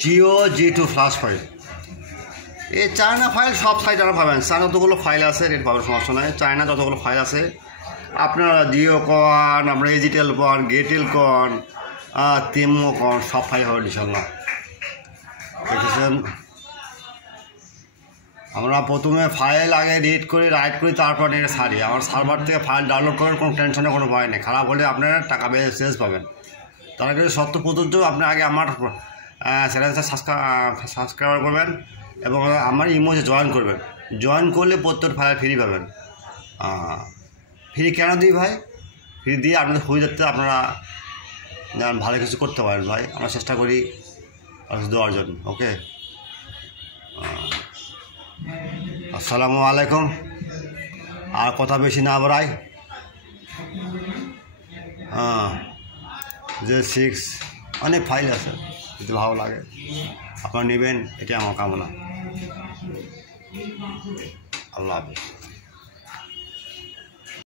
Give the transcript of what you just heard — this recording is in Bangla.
জিও G2 ফ্ল্যাশ ফাইল, এই চায়না ফাইল সব সাইজ আপনারা পাবেন। চায়না যতগুলো ফাইল আছে রেট পাবেন, সমস্যা নয়। চায়না যতগুলো ফাইল আছে আপনারা জিও কন, আপনার এজিটেল কন, গেটেল কন, তেমো কন, সব ফাইল হবে ইনশাল্লাহ। দেখেছেন, আমরা প্রথমে ফাইল আগে রিড করি, রাইট করি, তারপর এটা সারি। আমার সার্ভার থেকে ফাইল ডাউনলোড করার কোনো টেনশনের কোনো ভয় নেই। খারাপ হলে আপনারা টাকা শেষ পাবেন। তার আগে সত্য প্রযোজ্য, আপনি আগে আমার চ্যানেলটা সাবস্ক্রাইব করবেন এবং আমার ইমোজে জয়েন করবেন। জয়েন করলে প্রত্যেক ফাইল ফ্রি পাবেন। ফ্রি কেন দিই ভাই? ফ্রি দিয়ে আপনাদের সুবিধার্থে আপনারা ভালো কিছু করতে পারেন ভাই। আমরা চেষ্টা করি দেওয়ার জন্য। ওকে, আসসালামু আলাইকুম। আর কথা বেশি না বাড়াই, যে 6 অনেক ফাইল আছে, যদি ভালো লাগে আপনারা নেবেন, এটা আমার কামনা। আল্লাহ হাফেজ।